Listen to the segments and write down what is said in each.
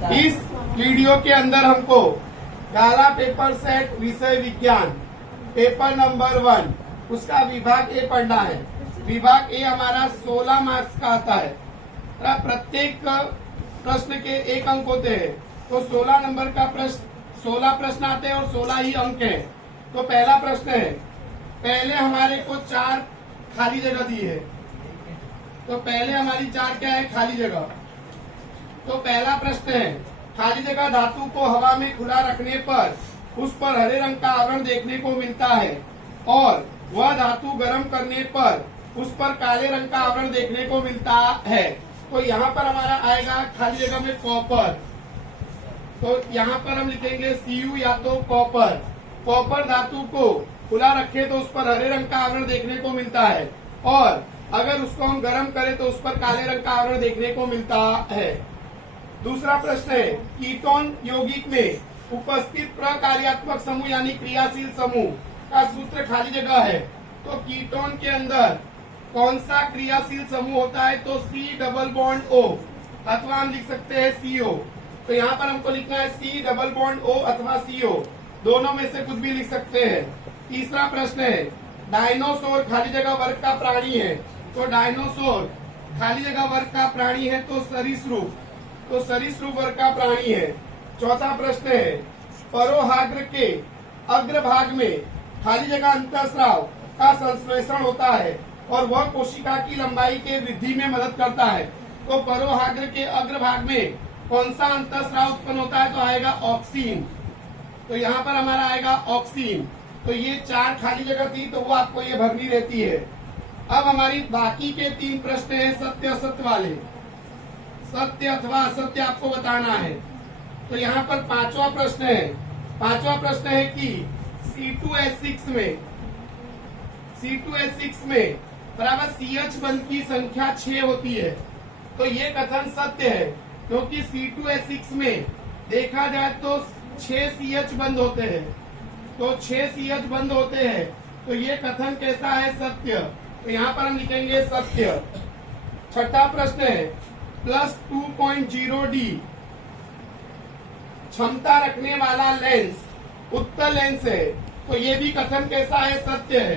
इस वीडियो के अंदर हमको काला पेपर सेट विषय विज्ञान पेपर नंबर 1 उसका विभाग ए पढ़ना है। विभाग ए हमारा 16 मार्क्स का आता है। प्रत्येक प्रश्न के 1 अंक होते हैं, तो 16 नंबर का प्रश्न 16 प्रश्न आते हैं और 16 ही अंक है। तो पहला प्रश्न है, पहले हमारे को 4 खाली जगह दी है, तो पहले हमारी 4 क्या है, खाली जगह। तो पहला प्रश्न है, खाली जगह धातु को हवा में खुला रखने पर उस पर हरे रंग का आवरण देखने को मिलता है और वह धातु गर्म करने पर उस पर काले रंग का आवरण देखने को मिलता है। तो यहाँ पर हमारा आएगा खाली जगह में कॉपर, तो यहाँ पर हम लिखेंगे Cu या तो कॉपर। कॉपर धातु को खुला रखे तो उस पर हरे रंग का आवरण देखने को मिलता है और अगर उसको हम गर्म करें तो उस पर काले रंग का आवरण देखने को मिलता है। दूसरा प्रश्न है, कीटोन यौगिक में उपस्थित प्रकार्यात्मक समूह यानी क्रियाशील समूह का सूत्र खाली जगह है। तो कीटोन के अंदर कौन सा क्रियाशील समूह होता है, तो C डबल बॉन्ड O अथवा हम लिख सकते हैं CO। तो यहाँ पर हमको लिखना है C डबल बॉन्ड O अथवा CO, दोनों में से कुछ भी लिख सकते हैं। तीसरा प्रश्न है, डायनासोर खाली जगह वर्ग का प्राणी है। तो डायनासोर खाली जगह वर्ग का प्राणी है, तो सरीसृप, तो सरीसृप वर्ग का प्राणी है। चौथा प्रश्न है, परोहाग्र के अग्रभाग में खाली जगह अंतःस्राव का संश्लेषण होता है और वह कोशिका की लंबाई के वृद्धि में मदद करता है। तो परोहाग्र के अग्रभाग में कौन सा अंतःस्राव उत्पन्न होता है, तो आएगा ऑक्सीन। तो यहाँ पर हमारा आएगा ऑक्सीन। तो ये 4 खाली जगह थी, तो वो आपको ये भरनी रहती है। अब हमारी बाकी के 3 प्रश्न हैं सत्य असत्य वाले। सत्य अथवा असत्य आपको बताना है। तो यहाँ पर 5वां प्रश्न है। 5वां प्रश्न है कि C2H6 में बराबर CH बंध की संख्या 6 होती है। तो ये कथन सत्य है, क्योंकि C2H6 में देखा जाए तो 6 CH बंद होते हैं। तो 6 CH बंद होते हैं, तो ये कथन कैसा है, सत्य। तो यहाँ पर हम लिखेंगे सत्य। छठा प्रश्न है, +2.0D क्षमता रखने वाला लेंस उत्तल लेंस है। तो ये भी कथन कैसा है, सत्य है।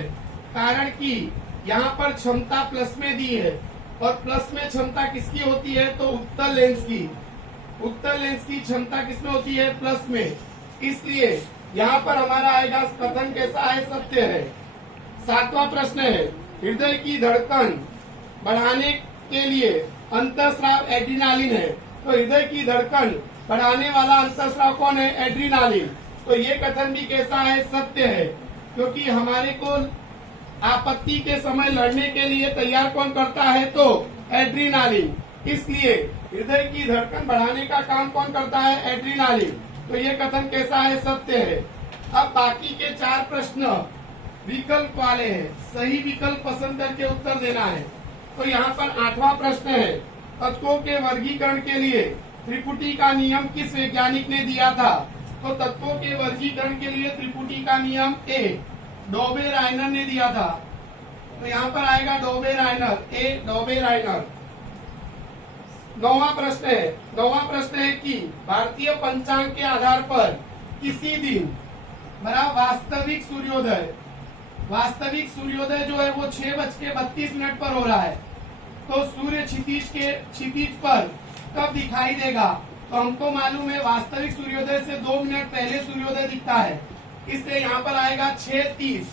कारण कि यहाँ पर क्षमता प्लस में दी है और प्लस में क्षमता किसकी होती है, तो उत्तल लेंस की। उत्तल लेंस की क्षमता किसमें होती है, प्लस में। इसलिए यहाँ पर हमारा आएगा कथन कैसा है, सत्य है। 7वां प्रश्न है, हृदय की धड़कन बढ़ाने के लिए अंतःस्राव एड्रीनालिन है। तो हृदय की धड़कन बढ़ाने वाला अंतःस्राव कौन है, एड्रीनालिन। तो ये कथन भी कैसा है, सत्य है, क्योंकि हमारे को आपत्ति के समय लड़ने के लिए तैयार कौन करता है, तो एड्रीनालिन। इसलिए हृदय की धड़कन बढ़ाने का काम कौन करता है, एड्रीनालिन। तो ये कथन कैसा है, सत्य है। अब बाकी के 4 प्रश्न विकल्प वाले हैं, सही विकल्प पसंद करके उत्तर देना है। तो यहाँ पर 8वां प्रश्न है, तत्वों के वर्गीकरण के लिए त्रिपुटी का नियम किस वैज्ञानिक ने दिया था। तो तत्वों के वर्गीकरण के लिए त्रिपुटी का नियम ए डॉबे राइनर ने दिया था। तो यहाँ पर आएगा डॉबे राइनर, ए डॉबे राइनर। 9वां प्रश्न है, 9वां प्रश्न है कि भारतीय पंचांग के आधार पर किसी दिन वास्तविक सूर्योदय जो है वो 6:32 पर हो रहा है। तो सूर्य क्षितिज पर कब दिखाई देगा। तो हमको मालूम है वास्तविक सूर्योदय से 2 मिनट पहले सूर्योदय दिखता है, इसलिए यहाँ पर आएगा 6:30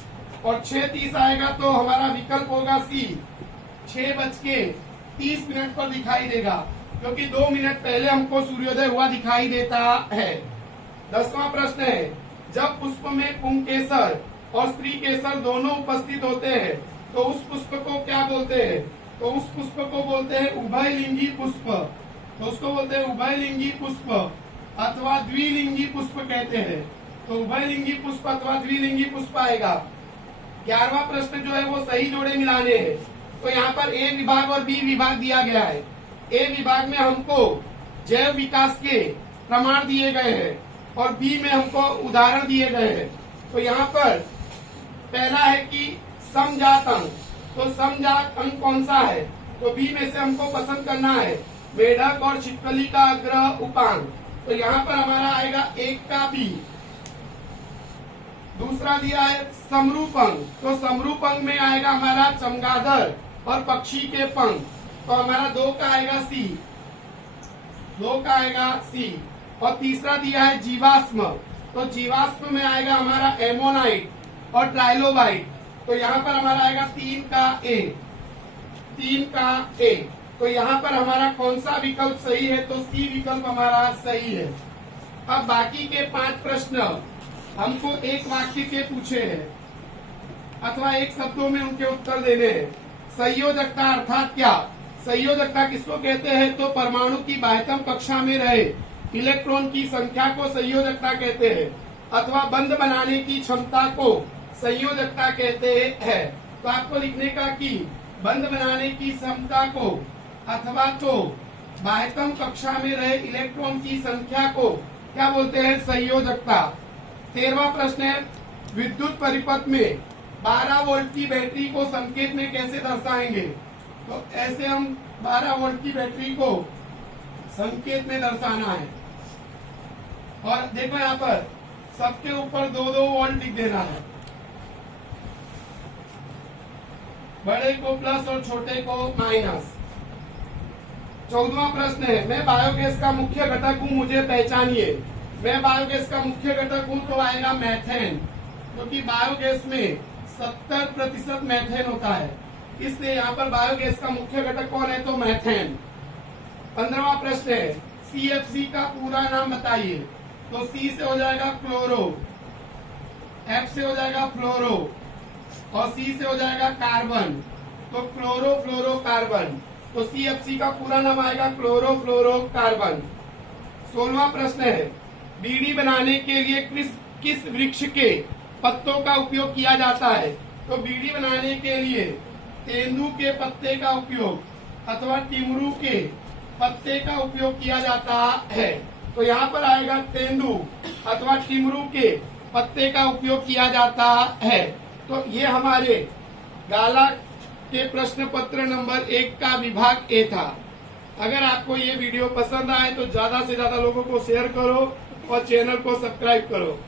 और 6:30 आएगा तो हमारा विकल्प होगा सी, 6:30 पर दिखाई देगा, क्योंकि 2 मिनट पहले हमको सूर्योदय हुआ दिखाई देता है। 10वां प्रश्न है, जब पुष्प में पुंकेसर और स्त्री केसर दोनों उपस्थित होते हैं तो उस पुष्प को क्या बोलते हैं। तो उस पुष्प को बोलते हैं उभयलिंगी पुष्प। तो उसको बोलते हैं उभयलिंगी पुष्प अथवा द्विलिंगी पुष्प कहते हैं। तो उभयलिंगी पुष्प अथवा द्विलिंगी पुष्प आएगा। 11वां प्रश्न जो है वो सही जोड़े मिलाने हैं। तो यहाँ पर ए विभाग और बी विभाग दिया गया है। ए विभाग में हमको जैव विकास के प्रमाण दिए गए हैं और बी में हमको उदाहरण दिए गए हैं। तो यहाँ पर पहला है कि समजात अंक। तो समजात अंक कौन सा है, तो बी में से हमको पसंद करना है। मेढक और छिपकली का अग्र उपांग, तो यहाँ पर हमारा आएगा 1 का बी। दूसरा दिया है समरूपंग, तो समरूपंग में आएगा हमारा चमगादड़ और पक्षी के पंख, तो हमारा 2 का आएगा सी, 2 का आएगा सी। और तीसरा दिया है जीवाश्म, तो जीवाश्म में आएगा हमारा एमोनाइट और ट्राइलोबाइट, तो यहाँ पर हमारा आएगा 3 का ए, 3 का ए। तो यहाँ पर हमारा कौन सा विकल्प सही है, तो सी विकल्प हमारा सही है। अब बाकी के 5 प्रश्न हमको एक वाक्य के पूछे हैं अथवा एक शब्दों में उनके उत्तर देने हैं। संयोजकता अर्थात क्या? संयोजकता किसको कहते हैं, तो परमाणु की बाह्यतम कक्षा में रहे इलेक्ट्रॉन की संख्या को संयोजकता कहते हैं, अथवा बंध बनाने की क्षमता को संयोजकता कहते हैं। तो आपको लिखने का कि बंध बनाने की क्षमता को अथवा तो बाह्यतम कक्षा में रहे इलेक्ट्रॉन की संख्या को क्या बोलते हैं, संयोजकता। 13वां प्रश्न है, विद्युत परिपथ में 12 वोल्ट की बैटरी को संकेत में कैसे दर्शाएंगे? तो ऐसे हम 12 वोल्ट की बैटरी को संकेत में दर्शाना है, और देखो यहाँ पर सबके ऊपर 2-2 वोल्ट लिख देना है, बड़े को प्लस और छोटे को माइनस। 14वां प्रश्न है, मैं बायोगैस का मुख्य घटक हूँ, मुझे पहचानिए। मैं बायोगैस का मुख्य घटक हूँ, तो आएगा मैथेन, क्योंकि बायोगैस में 70% मैथेन होता है, इसलिए यहाँ पर बायोगैस का मुख्य घटक कौन है, तो मैथेन। 15वां प्रश्न है, CFC का पूरा नाम बताइए। तो C से हो जाएगा क्लोरो, F से हो जाएगा फ्लोरो और C से हो जाएगा कार्बन, तो क्लोरो फ्लोरो कार्बन। तो CFC का पूरा नाम आएगा क्लोरो फ्लोरो कार्बन। 16वां प्रश्न है, बीड़ी बनाने के लिए किस वृक्ष के पत्तों का उपयोग किया जाता है? तो बीड़ी बनाने के लिए तेंदू के पत्ते का उपयोग अथवा टिमरू के पत्ते का उपयोग किया जाता है, तो यहाँ पर आएगा तेंदू अथवा टिमरू के पत्ते का उपयोग किया जाता है। तो ये हमारे गाला के प्रश्न पत्र नंबर 1 का विभाग ए था। अगर आपको ये वीडियो पसंद आए तो ज्यादा से ज्यादा लोगों को शेयर करो और चैनल को सब्सक्राइब करो।